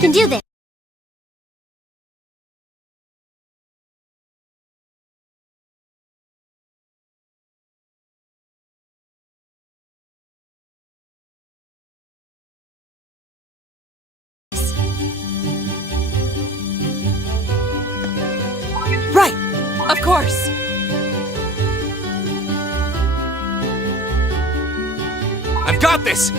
can do this. Right! Of course! I've got this!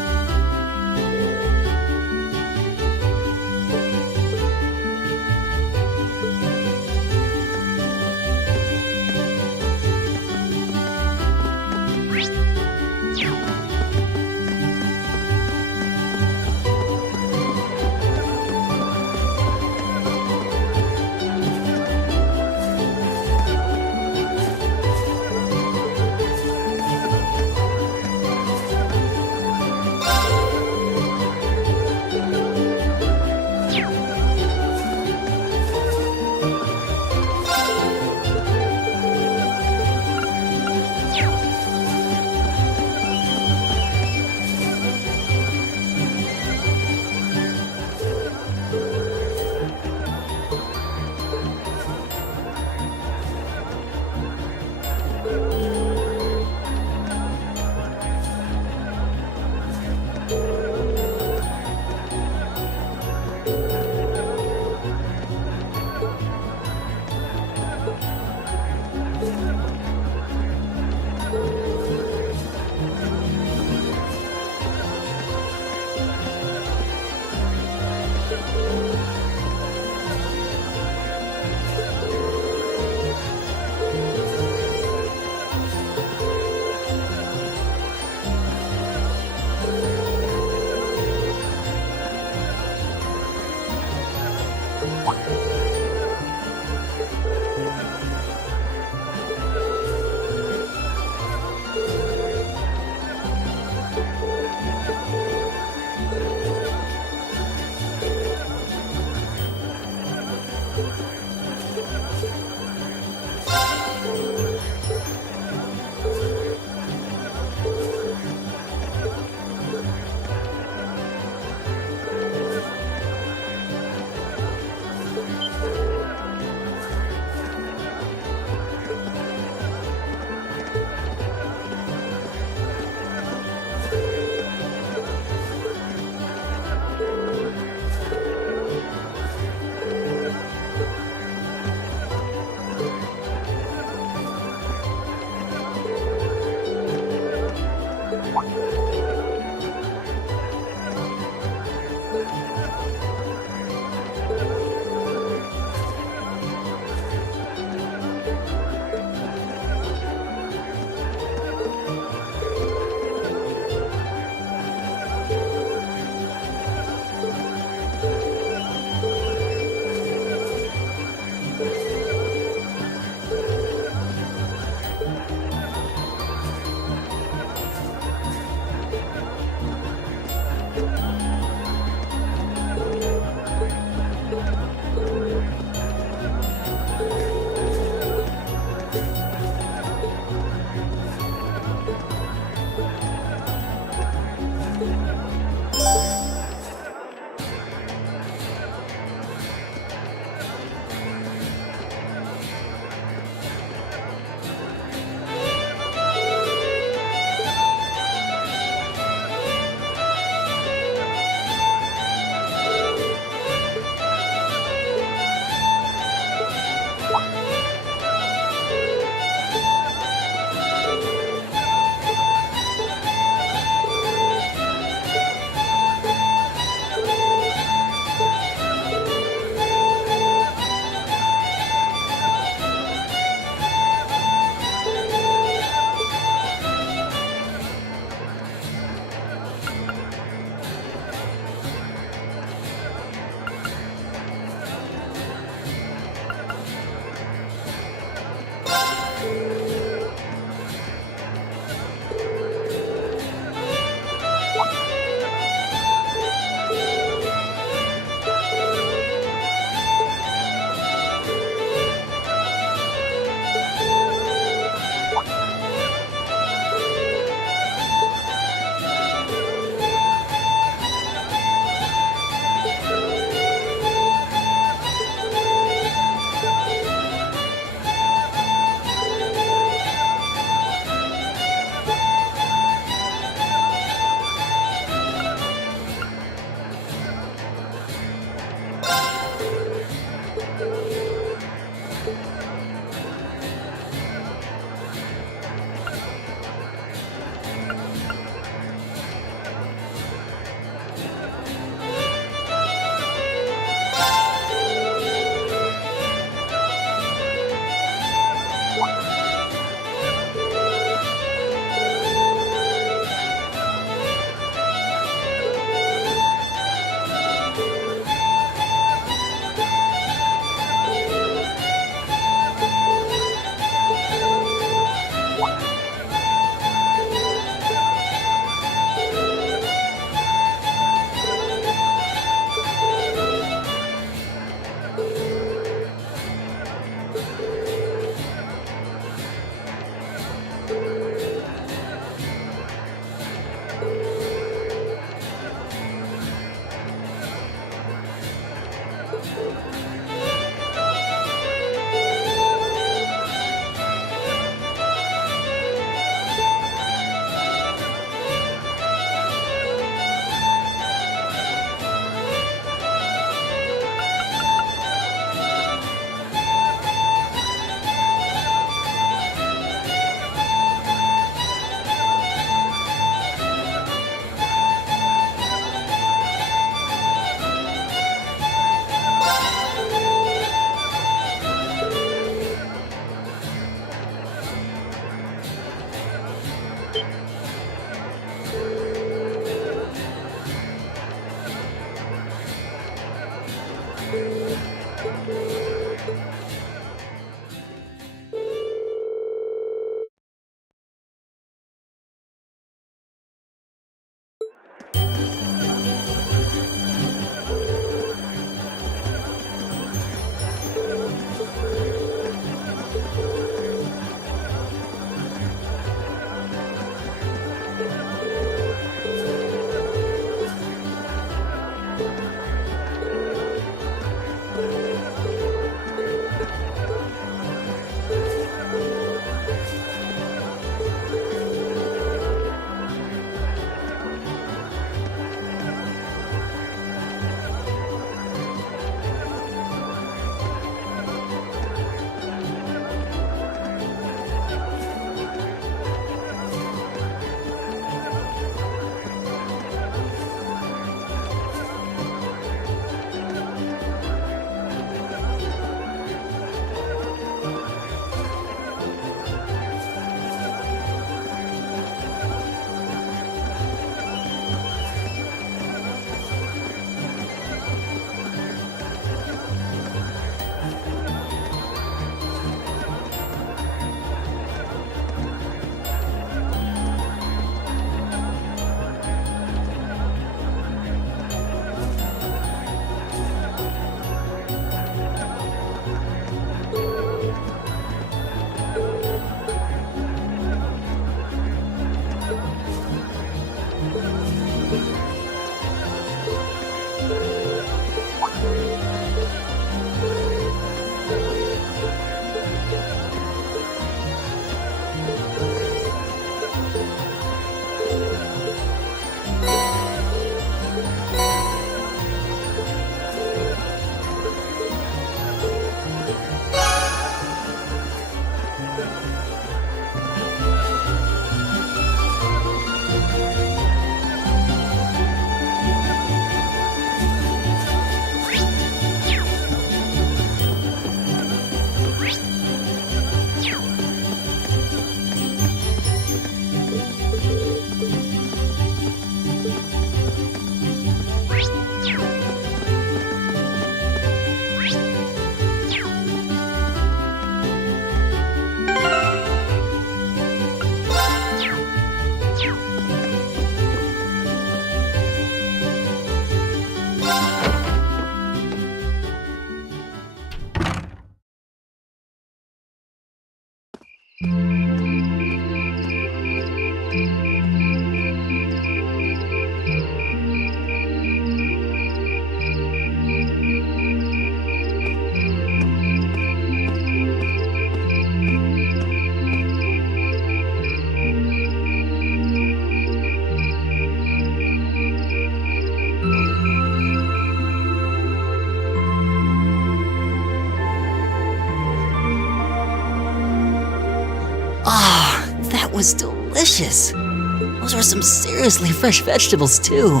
was delicious. Those were some seriously fresh vegetables, too.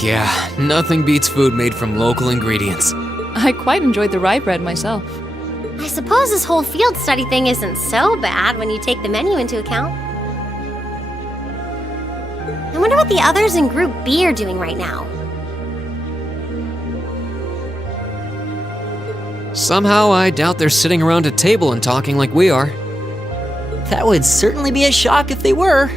Yeah, nothing beats food made from local ingredients. I quite enjoyed the rye bread myself. I suppose this whole field study thing isn't so bad when you take the menu into account. I wonder what the others in Group B are doing right now. Somehow, I doubt they're sitting around a table and talking like we are. That would certainly be a shock if they were.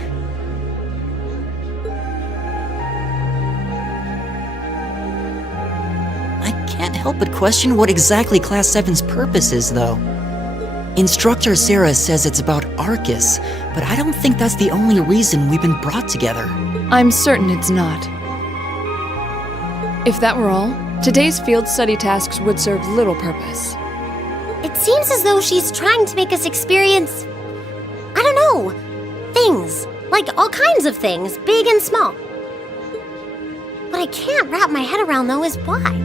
I can't help but question what exactly Class 7's purpose is, though. Instructor Sarah says it's about Arcus, but I don't think that's the only reason we've been brought together. I'm certain it's not. If that were all, today's field study tasks would serve little purpose. It seems as though she's trying to make us experience, I don't know, things. Like all kinds of things, big and small. What I can't wrap my head around, though, is why.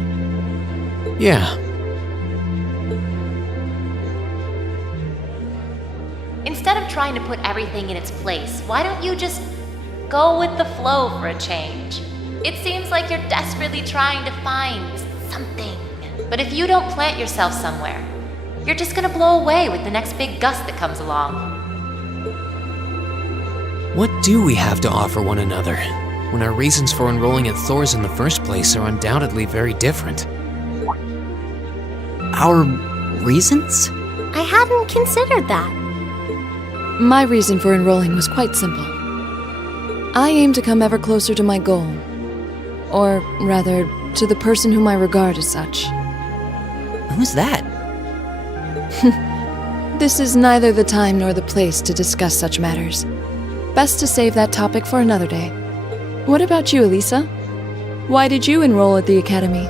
Yeah. Instead of trying to put everything in its place, why don't you just go with the flow for a change? It seems like you're desperately trying to find something. But if you don't plant yourself somewhere, you're just gonna blow away with the next big gust that comes along. What do we have to offer one another, when our reasons for enrolling at Thor's in the first place are undoubtedly very different? Our reasons? I hadn't considered that. My reason for enrolling was quite simple. I aim to come ever closer to my goal. Or, rather, to the person whom I regard as such. Who's that? This is neither the time nor the place to discuss such matters. Best to save that topic for another day. What about you, Elisa? Why did you enroll at the Academy?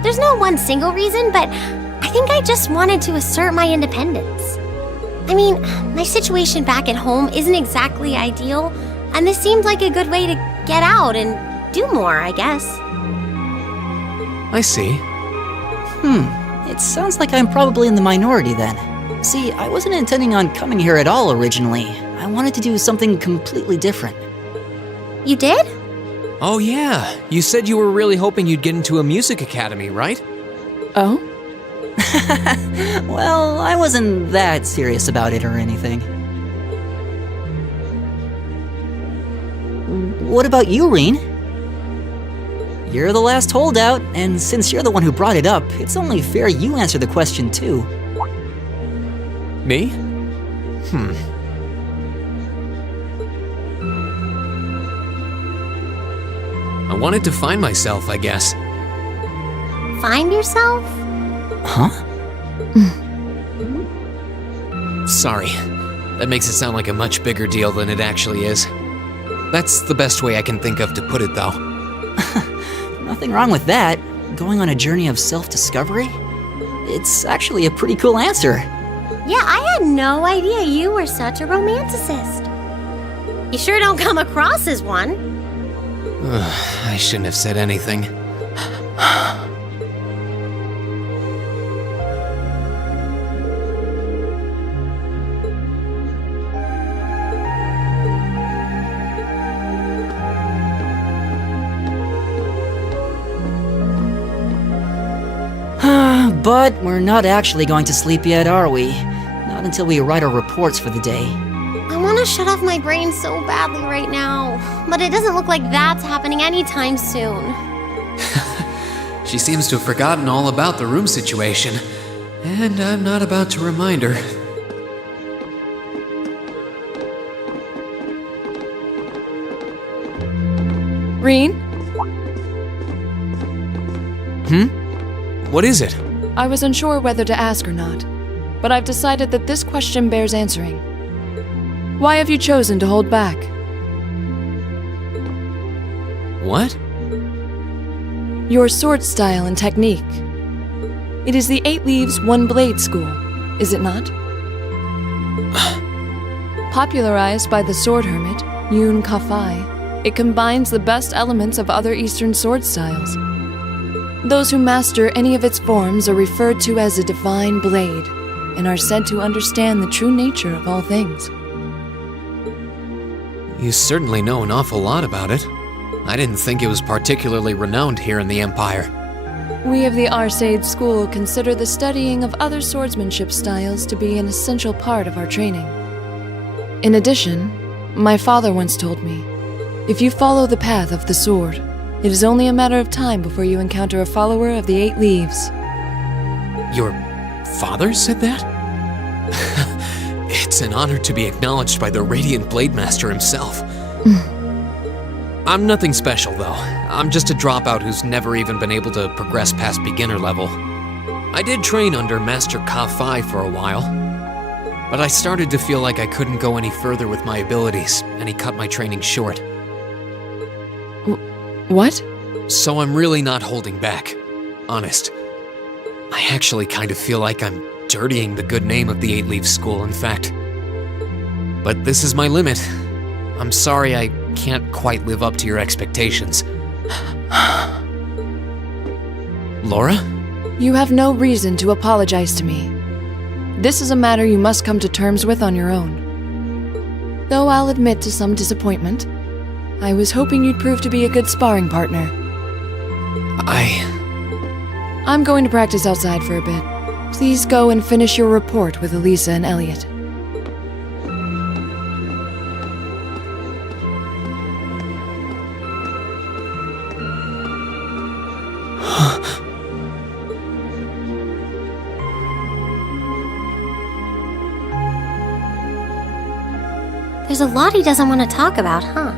There's no one single reason, but I think I just wanted to assert my independence. I mean, my situation back at home isn't exactly ideal, and this seemed like a good way to get out and do more, I guess. I see. It sounds like I'm probably in the minority then. See, I wasn't intending on coming here at all originally. I wanted to do something completely different. You did? Oh yeah, you said you were really hoping you'd get into a music academy, right? Oh? Well, I wasn't that serious about it or anything. What about you, Reen? You're the last holdout, and since you're the one who brought it up, it's only fair you answer the question too. Me? I wanted to find myself, I guess. Find yourself? Huh? Sorry. That makes it sound like a much bigger deal than it actually is. That's the best way I can think of to put it, though. Nothing wrong with that. Going on a journey of self-discovery? It's actually a pretty cool answer. Yeah, I had no idea you were such a romanticist. You sure don't come across as one. I shouldn't have said anything. But we're not actually going to sleep yet, are we? Not until we write our reports for the day. I want to shut off my brain so badly right now, but it doesn't look like that's happening anytime soon. She seems to have forgotten all about the room situation, and I'm not about to remind her. Reen? What is it? I was unsure whether to ask or not, but I've decided that this question bears answering. Why have you chosen to hold back? What? Your sword style and technique. It is the 8 Leaves, 1 Blade school, is it not? Popularized by the sword hermit, Yoon Ka-fai, it combines the best elements of other Eastern sword styles. Those who master any of its forms are referred to as a divine blade, and are said to understand the true nature of all things. You certainly know an awful lot about it. I didn't think it was particularly renowned here in the Empire. We of the Arseid School consider the studying of other swordsmanship styles to be an essential part of our training. In addition, my father once told me, if you follow the path of the sword, it is only a matter of time before you encounter a follower of the 8 leaves. Your father said that? It's an honor to be acknowledged by the Radiant Blade Master himself. I'm nothing special, though. I'm just a dropout who's never even been able to progress past beginner level. I did train under Master Ka-Fi for a while, but I started to feel like I couldn't go any further with my abilities, and he cut my training short. What? So I'm really not holding back. Honest. I actually kind of feel like I'm dirtying the good name of the 8 Leaf School, in fact. But this is my limit. I'm sorry I can't quite live up to your expectations. Laura? You have no reason to apologize to me. This is a matter you must come to terms with on your own. Though I'll admit to some disappointment, I was hoping you'd prove to be a good sparring partner. I'm going to practice outside for a bit. Please go and finish your report with Elisa and Elliot. There's a lot he doesn't want to talk about, huh?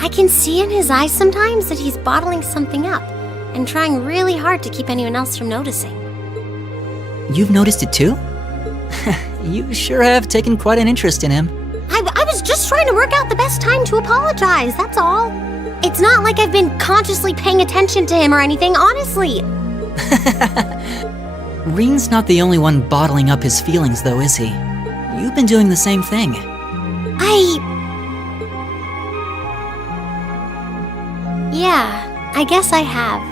I can see in his eyes sometimes that he's bottling something up and trying really hard to keep anyone else from noticing. You've noticed it too? You sure have taken quite an interest in him. I was just trying to work out the best time to apologize, that's all. It's not like I've been consciously paying attention to him or anything, honestly. Reen's not the only one bottling up his feelings though, is he? You've been doing the same thing. Yeah, I guess I have.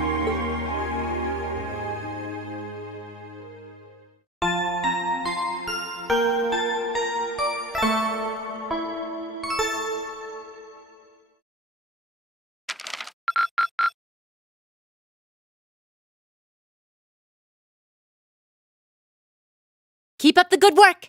Keep up the good work!